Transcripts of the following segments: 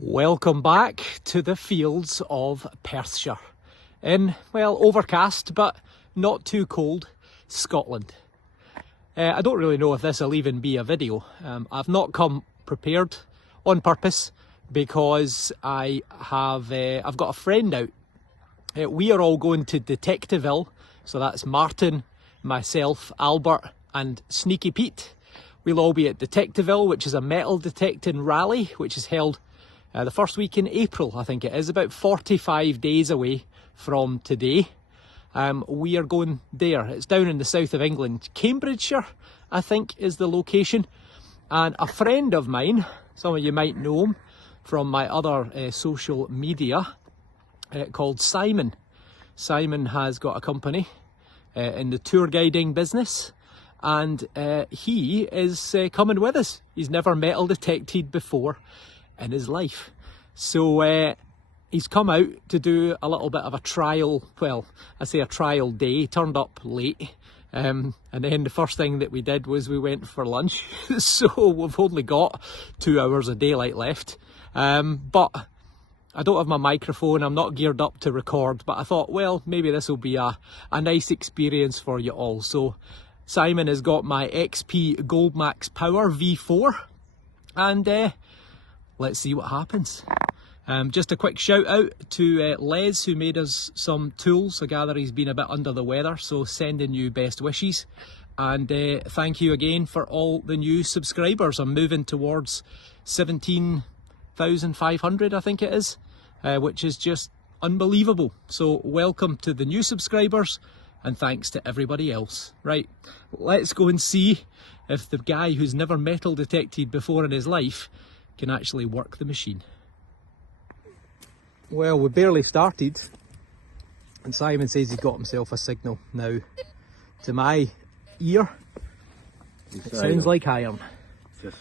Welcome back to the fields of Perthshire in, well, overcast but not too cold Scotland. I don't really know if this will even be a video. I've not come prepared on purpose because I've got a friend out. We are all going to Detectival, so that's Martin, myself, Albert and Sneaky Pete. We'll all be at Detectival, which is a metal detecting rally which is held the first week in April, I think it is, about 45 days away from today. We are going there. It's down in the south of England. Cambridgeshire, I think, is the location. And a friend of mine, some of you might know him from my other social media, called Simon. Simon has got a company in the tour guiding business, and he is coming with us. He's never metal detected before in his life, so he's come out to do a little bit of a trial, well, I say a trial day. He turned up late, and then the first thing that we did was we went for lunch. So we've only got 2 hours of daylight left, but I don't have my microphone, I'm not geared up to record, but I thought, well, maybe this will be a nice experience for you all. So Simon has got my XP Goldmax Power V4, and let's see what happens. Just a quick shout out to Les, who made us some tools. I gather he's been a bit under the weather, so sending you best wishes. And thank you again for all the new subscribers. I'm moving towards 17,500, I think it is, which is just unbelievable. So welcome to the new subscribers, and thanks to everybody else. Right, let's go and see if the guy who's never metal detected before in his life can actually work the machine. Well, we barely started and Simon says he's got himself a signal. Now, to my ear, it sounds like iron. Just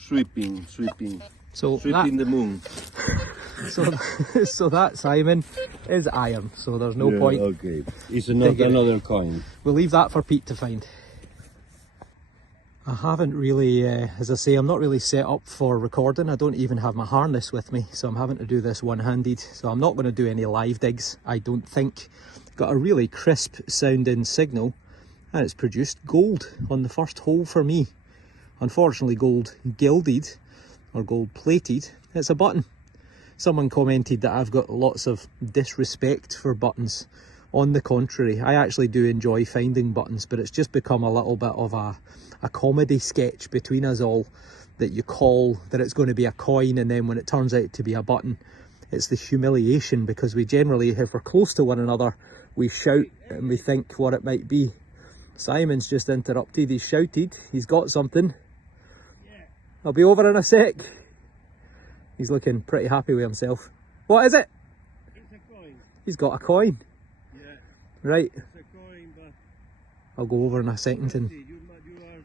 sweeping the moon. So that, Simon, is iron, so there's no point. Okay, it's not another coin. We'll leave that for Pete to find. I haven't really, as I say, I'm not really set up for recording. I don't even have my harness with me, so I'm having to do this one-handed. So I'm not going to do any live digs, I don't think. Got a really crisp sounding signal, and it's produced gold on the first hole for me. Unfortunately, gold gilded or gold plated. It's a button. Someone commented that I've got lots of disrespect for buttons. On the contrary, I actually do enjoy finding buttons, but it's just become a little bit of a comedy sketch between us all, that you call that it's going to be a coin, and then when it turns out to be a button, it's the humiliation, because we generally, if we're close to one another, we shout and we think what it might be. Simon's just interrupted, he's shouted, he's got something. I'll be over in a sec. He's looking pretty happy with himself. What is it? It's a coin. He's got a coin. Yeah. Right. It's a coin, but I'll go over in a second and... you are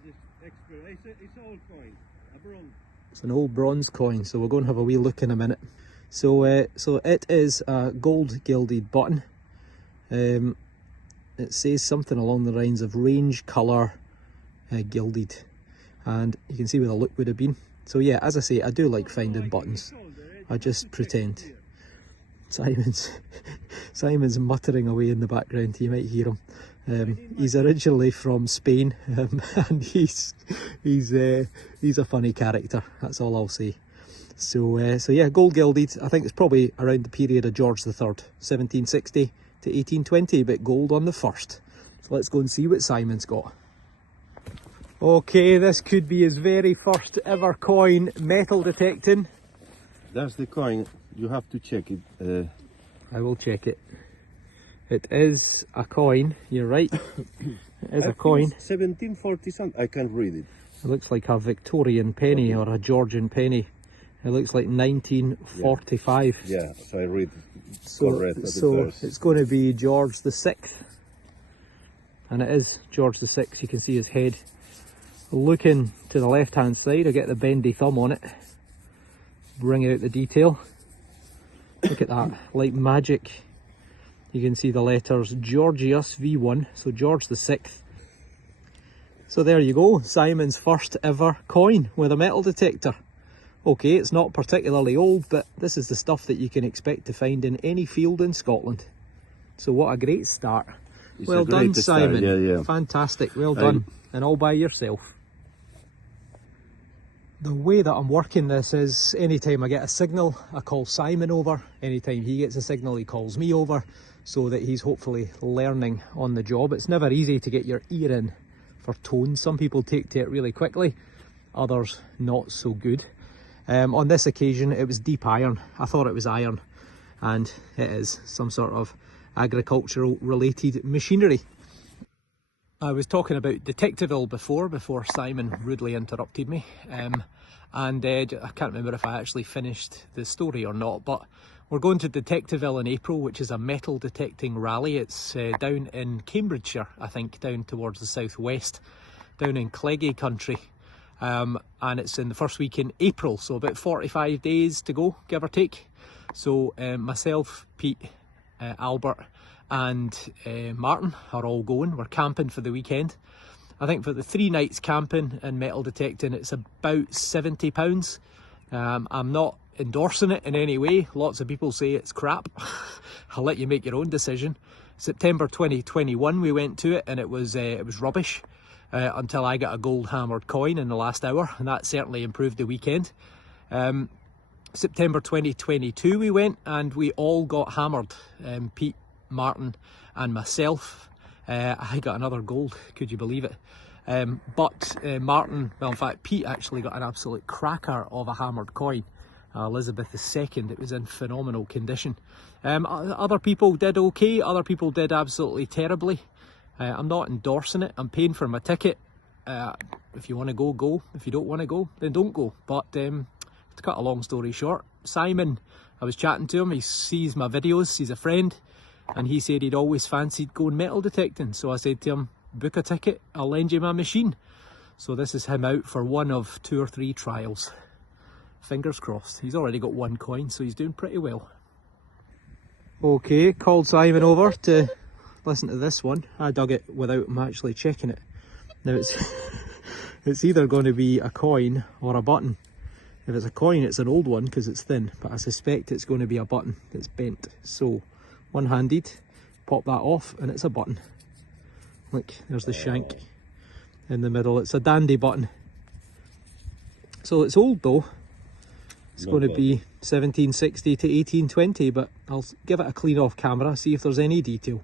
the expert. It's old coin, a bronze. It's an old bronze coin, so we'll go and have a wee look in a minute. So it is a gold gilded button. It says something along the lines of range colour gilded, and you can see where the look would have been. So yeah, as I say, I do like finding buttons. I just pretend. Simon's muttering away in the background, you might hear him. He's originally from Spain, and he's a funny character, that's all I'll say. So yeah, gold gilded. I think it's probably around the period of George III, 1760 to 1820, but gold on the first. So let's go and see what Simon's got. Okay, this could be his very first ever coin metal detecting. That's the coin. You have to check it. I will check it. It is a coin, you're right. It is a coin. 1740 something. I can't read it. It looks like a Victorian penny or a Georgian penny. It looks like 1945. Yeah, so I read So correct. it's going to be George VI. And it is George VI. You can see his head. Looking to the left hand side, I get the bendy thumb on it. Bring out the detail. Look at that, like magic. You can see the letters Georgius V1, so George VI. So there you go, Simon's first ever coin with a metal detector. Okay, it's not particularly old, but this is the stuff that you can expect to find in any field in Scotland. So what a great start. Well done, Simon. Yeah. Fantastic, well done. And all by yourself. The way that I'm working this is, anytime I get a signal, I call Simon over. Anytime he gets a signal, he calls me over, so that he's hopefully learning on the job. It's never easy to get your ear in for tone. Some people take to it really quickly, others not so good. On this occasion it was deep iron. I thought it was iron, and it is some sort of agricultural related machinery. I was talking about Detectival before Simon rudely interrupted me, and I can't remember if I actually finished the story or not, but we're going to Detectival in April, which is a metal detecting rally. It's down in Cambridgeshire, I think, down towards the southwest, down in Cleggy country. And it's in the first week in April, so about 45 days to go, give or take. So myself, Pete, Albert and Martin are all going. We're camping for the weekend. I think for the 3 nights camping and metal detecting, it's about £70. I'm not endorsing it in any way. Lots of people say it's crap. I'll let you make your own decision. September 2021 we went to it, and it was rubbish. Until I got a gold hammered coin in the last hour, and that certainly improved the weekend. September 2022 we went, and we all got hammered. Pete, Martin and myself. I got another gold, could you believe it? But Martin, well in fact Pete actually got an absolute cracker of a hammered coin. Elizabeth II, it was in phenomenal condition. Other people did okay, other people did absolutely terribly. I'm not endorsing it. I'm paying for my ticket. If you want to go, go. If you don't want to go, then don't go. But to cut a long story short, Simon, I was chatting to him. He sees my videos. He's a friend, and he said he'd always fancied going metal detecting. So I said to him, book a ticket. I'll lend you my machine. So this is him out for one of 2 or 3 trials. Fingers crossed. He's already got 1 coin, so he's doing pretty well. Okay, called Simon over to listen to this one. I dug it without him actually checking it. Now it's either going to be a coin or a button. If it's a coin, it's an old one because it's thin, but I suspect it's going to be a button that's bent. So one-handed, pop that off and it's a button. Look, there's the shank in the middle. It's a dandy button. So it's old though. It's going to be 1760 to 1820, but I'll give it a clean off camera, see if there's any detail.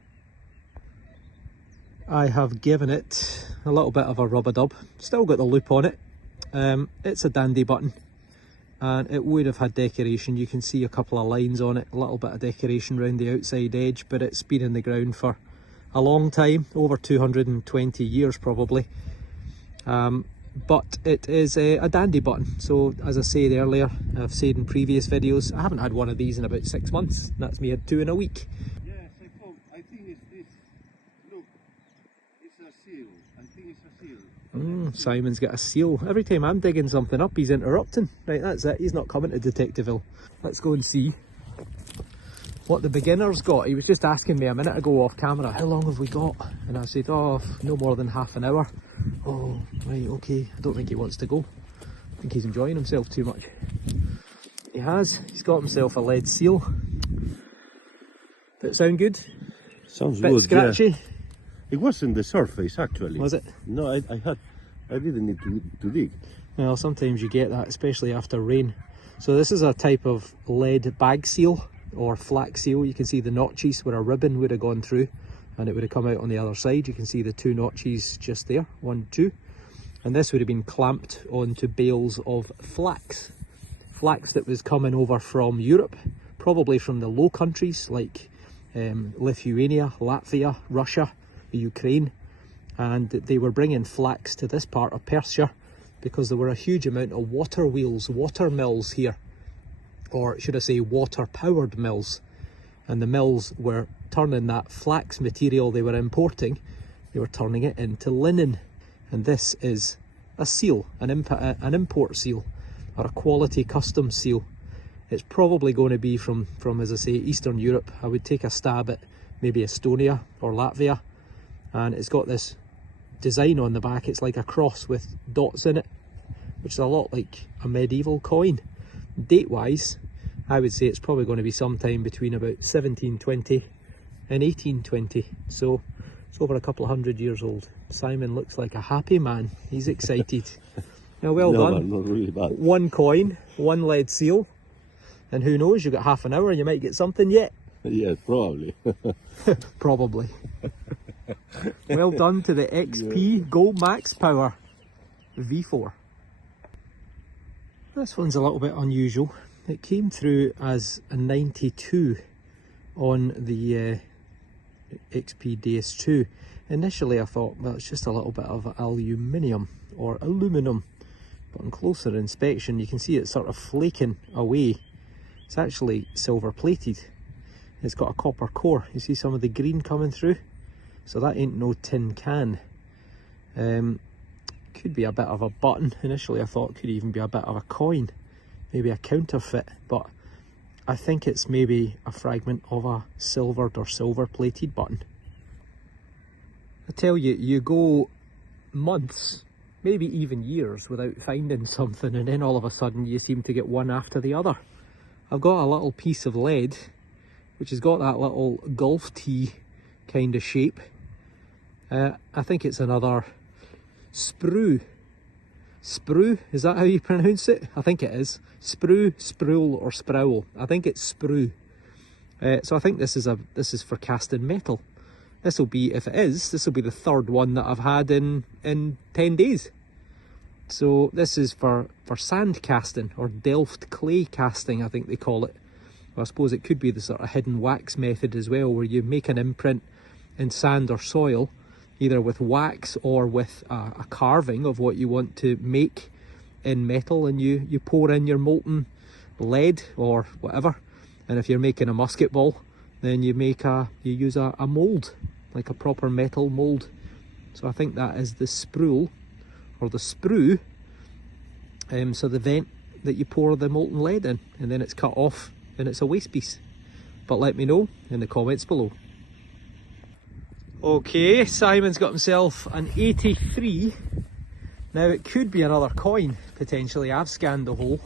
I have given it a little bit of a rub-a-dub. Still got the loop on it. It's a dandy button, and it would have had decoration. You can see a couple of lines on it, a little bit of decoration around the outside edge, but it's been in the ground for a long time, over 220 years probably. But it is a dandy button. So as I said earlier, I've said in previous videos, I haven't had one of these in about 6 months. That's me had 2 in a week. Yes, I think it's this. Look, it's a seal. I think it's a seal. Simon's got a seal. Every time I'm digging something up, he's interrupting. Right, that's it. He's not coming to Detectival. Let's go and see what the beginner's got. He was just asking me a minute ago off camera, how long have we got? And I said, oh, no more than half an hour. Oh, right, okay. I don't think he wants to go. I think he's enjoying himself too much. He has. He's got himself a lead seal. Does it sound good? Sounds Bit good. scratchy. Yeah. It wasn't the surface actually. Was it? No, I didn't need to dig. Well, sometimes you get that, especially after rain. So this is a type of lead bag seal or flax seal. You can see the notches where a ribbon would have gone through and it would have come out on the other side. You can see the 2 notches just there, 1, 2. And this would have been clamped onto bales of flax. Flax that was coming over from Europe, probably from the Low Countries like Lithuania, Latvia, Russia, Ukraine. And they were bringing flax to this part of Perthshire because there were a huge amount of water wheels, water mills here. Or should I say water powered mills, and the mills were turning that flax material they were importing, they were turning it into linen. And this is a seal, an import seal, or a quality custom seal. It's probably going to be from as I say, Eastern Europe. I would take a stab at maybe Estonia or Latvia, and it's got this design on the back. It's like a cross with dots in it, which is a lot like a medieval coin. Date wise, I would say it's probably going to be sometime between about 1720 and 1820, so it's over a couple of 100 years old. Simon looks like a happy man. He's excited. Now, well No, done. man, not really bad. One coin, one lead seal, and who knows, you've got half an hour, you might get something yet. Yes, probably. Probably. Well done to the XP Gold Max Power V4. This one's a little bit unusual. It came through as a 92 on the XP DS2. Initially I thought, well, it's just a little bit of aluminium or aluminum, but on closer inspection you can see it's sort of flaking away. It's actually silver plated. It's got a copper core. You see some of the green coming through? So that ain't no tin can. Could be a bit of a button. Initially I thought it could even be a bit of a coin, maybe a counterfeit, but I think it's maybe a fragment of a silvered or silver plated button. I tell you, you go months, maybe even years without finding something, and then all of a sudden you seem to get one after the other. I've got a little piece of lead which has got that little golf tee kind of shape. I think it's another sprue. Sprue, is that how you pronounce it? I think it is. Sprue, sproul or sproul. I think it's sprue. So I think this is for casting metal. This will be, if it is, this will be the third one that I've had in 10 days. So this is for sand casting, or Delft clay casting, I think they call it. Well, I suppose it could be the sort of hidden wax method as well, where you make an imprint in sand or soil, either with wax or with a carving of what you want to make in metal, and you pour in your molten lead or whatever. And if you're making a musket ball, then you use a mould, like a proper metal mould. So I think that is the sproul or the sprue. So the vent that you pour the molten lead in, and then it's cut off and it's a waste piece. But let me know in the comments below. Okay, Simon's got himself an 83. Now it could be another coin, potentially. I've scanned the hole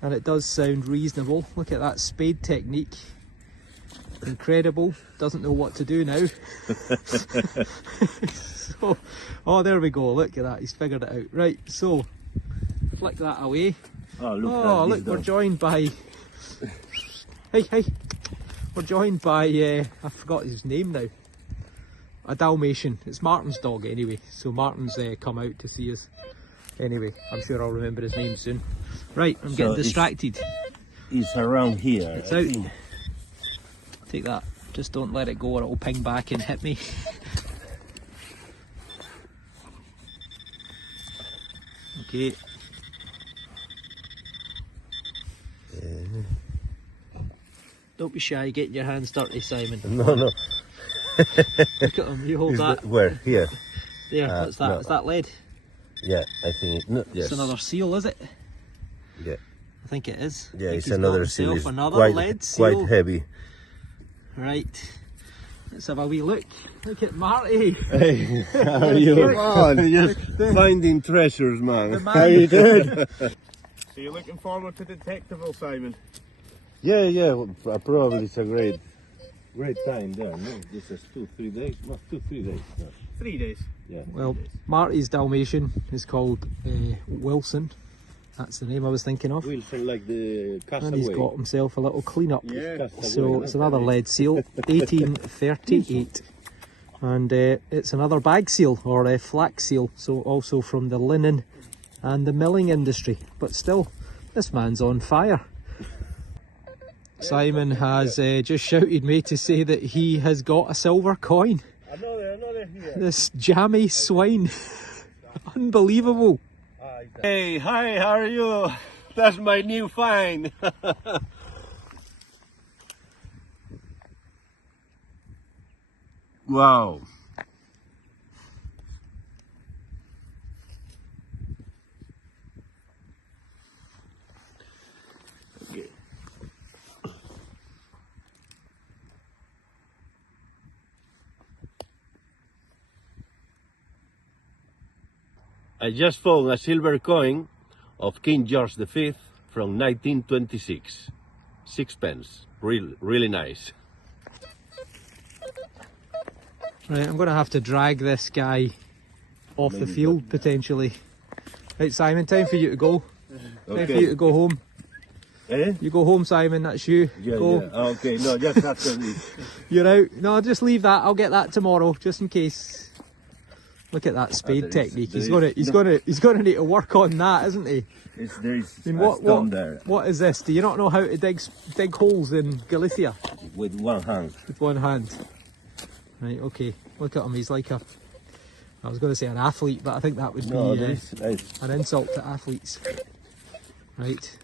and it does sound reasonable. Look at that spade technique. Incredible. Doesn't know what to do now. So, oh, there we go. Look at that. He's figured it out. Right, so flick that away. Oh, look, we're joined by... Hey. We're joined by, I forgot his name now. A Dalmatian. It's Martin's dog anyway. So Martin's come out to see us. Anyway, I'm sure I'll remember his name soon. Right, I'm getting distracted. It's around here. It's out. Take that. Just don't let it go or it'll ping back and hit me. Okay. Don't be shy, get your hands dirty, Simon. No. Look at him, you hold that. Where? Here? There, what's that? No. Is that lead? Yeah, I think it. No, yes. It's another seal, is it? Yeah. I think it is. Yeah, it's another seal. It's another lead seal. Quite heavy. Right. Let's have a wee look. Look at Marty. Hey, how are you? Come on. Just finding treasures, man. The man. How you doing? So you're looking forward to Detectival, Simon? Yeah. Well, probably it's a great time there. No, this is 2-3 days. No, 2-3 days. No. 3 days. Yeah. Well, Marty's Dalmatian is called Wilson. That's the name I was thinking of. Wilson, like the castaway. And he's got himself a little clean-up. Yeah. So it's another lead seal, 1838. And it's another bag seal, or a flax seal, so also from the linen and the milling industry. But still, this man's on fire. Simon has just shouted me to say that he has got a silver coin. Another here. This jammy swine. Unbelievable. Hey, hi, how are you? That's my new find. Wow. Okay. I just found a silver coin of King George V from 1926. 6 pence. Really nice. Right, I'm going to have to drag this guy off the field potentially. Right, Simon, time for you to go. Time for you to go home. Eh? You go home, Simon, that's you. Yeah, Go. yeah. Okay, no, just after this. You're out. No, just leave that. I'll get that tomorrow, just in case. Look at that spade technique. He's gonna need to work on that, isn't he? There is I mean, a stone there. what is this? Do you not know how to dig holes in Galicia? With one hand. With one hand. Right, okay. Look at him, he's like a... I was going to say an athlete, but I think that would be an insult to athletes. Right.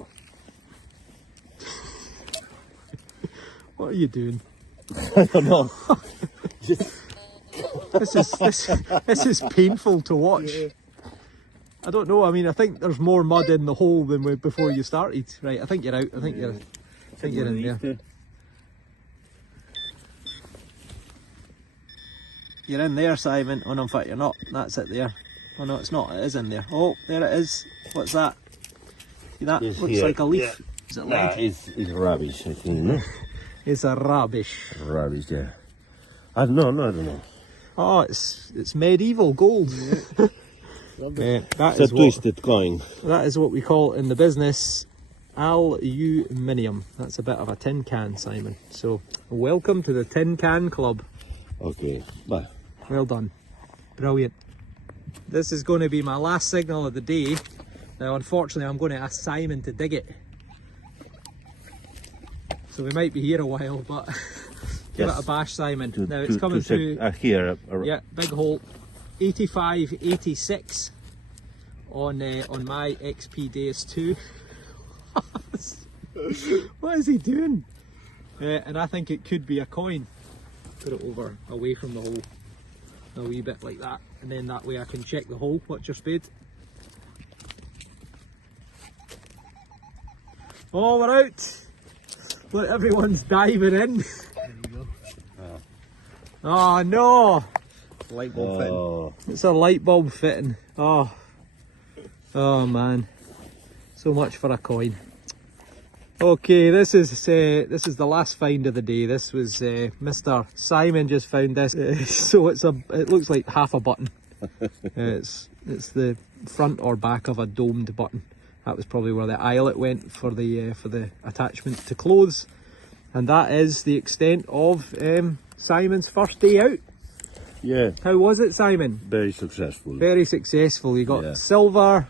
What are you doing? I don't know. This is painful to watch. I don't know, I mean, I think there's more mud in the hole than before you started. Right, I think you're out. I think you're in there. You're in there, Simon. Oh no, in fact you're not. That's it there. Oh no, it's not. It is in there. Oh, there it is. What's that? See that? It's looks here. like a leaf. Yeah. Is it Nah, lead? it's rubbish, I think, no? It's a rubbish. Rubbish, yeah. I don't know. Oh, it's medieval gold. That It's a twisted coin. That is what we call in the business aluminium. That's a bit of a tin can, Simon. So welcome to the Tin Can Club. Okay, bye. Well done. Brilliant. This is going to be my last signal of the day. Now unfortunately I'm going to ask Simon to dig it. So we might be here a while, but give it a bash, Simon. Now it's coming through here. Yeah, big hole. 85, 86 on my XP Days 2. What is he doing? And I think it could be a coin. Put it over away from the hole a wee bit like that, and then that way I can check the hole. What's your spade? Oh, we're out. Look, everyone's diving in. There you go. Oh no, Light bulb fitting. it's a light bulb fitting. Oh man, so much for a coin. Okay, this is the last find of the day. This was Mr. Simon just found this. So it looks like half a button. It's the front or back of a domed button. That was probably where the eyelet went for the attachment to clothes, and that is the extent of Simon's first day out. Yeah. How was it, Simon? Very successful. Very successful. You got silver.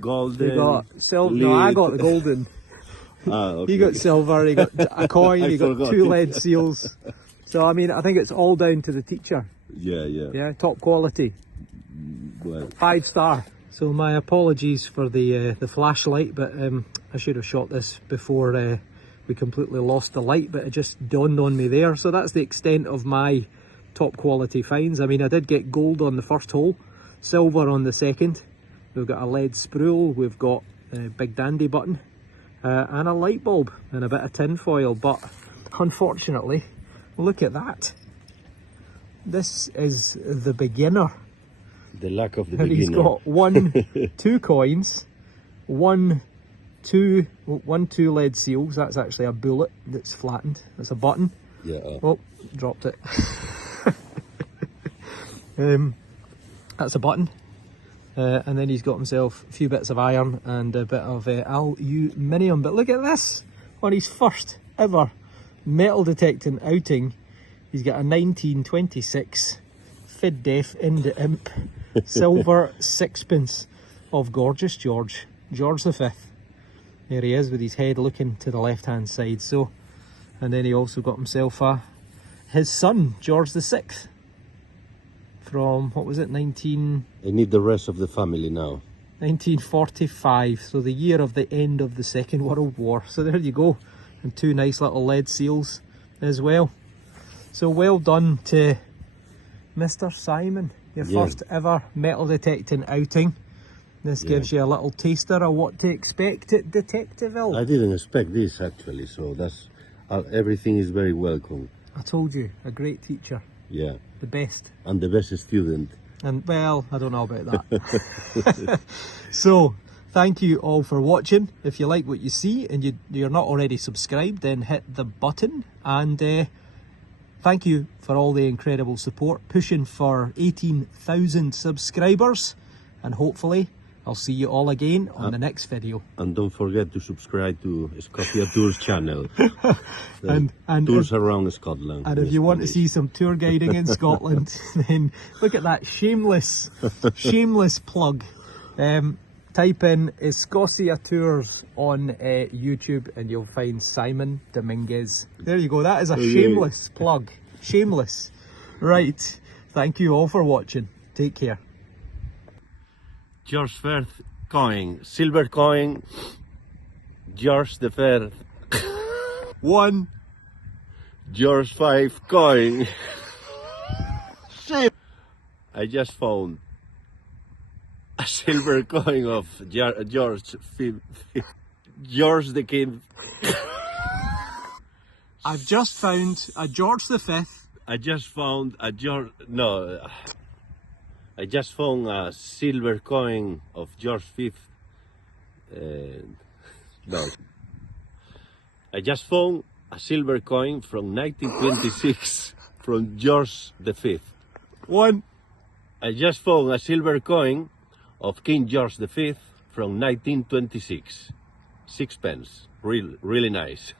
Golden. You got silver. No, I got the golden. Okay. You got silver, you got a coin, you got forgot 2 it. lead seals. So I mean, I think it's all down to the teacher. Yeah. Yeah, top quality, Well, 5-star. So my apologies for the flashlight, but I should have shot this before we completely lost the light, but it just dawned on me there. So that's the extent of my top quality finds. I mean, I did get gold on the first hole, silver on the second. We've got a lead spool, we've got a big dandy button, and a light bulb and a bit of tin foil. But unfortunately, look at that. This is the beginner. the lack of the And beginner. he's got 2 coins, one, two lead seals. That's actually a bullet that's flattened. That's a button. Yeah. Oh, dropped it. That's a button. And then he's got himself a few bits of iron and a bit of aluminium. But look at this, on his first ever metal detecting outing, he's got a 1926 Fid Def Ind Imp silver 6-pence of gorgeous George V. There he is with his head looking to the left hand side. So, and then he also got himself his son George VI. From, what was it, I need the rest of the family now. 1945, so the year of the end of the Second World War. So there you go, and 2 nice little lead seals as well. So well done to Mr. Simon, your first ever metal detecting outing. This gives you a little taster of what to expect at Detectival. I didn't expect this actually, so that's everything is very welcome. I told you, a great teacher, Yeah, the best. and the best student. And well, I don't know about that. So, thank you all for watching. If you like what you see and you're not already subscribed, then hit the button. And thank you for all the incredible support. Pushing for 18,000 subscribers. And hopefully, I'll see you all again on the next video. And don't forget to subscribe to Scottish Tours channel. and Tours around Scotland. And if you want to see some tour guiding in Scotland, then look at that shameless plug. Type in Scottish Tours on YouTube and you'll find Simon Dominguez. There you go, that is a shameless plug. Shameless. Right, thank you all for watching. Take care. George Firth coin, silver coin, George the Firth. 1. George 5 coin. I just found a silver coin of George George the King. I've just found a George V. I just found a George. No, I just found a silver coin of George V. No, I just found a silver coin from 1926 from George V. 1. I just found a silver coin of King George V from 1926. 6 pence. Really nice.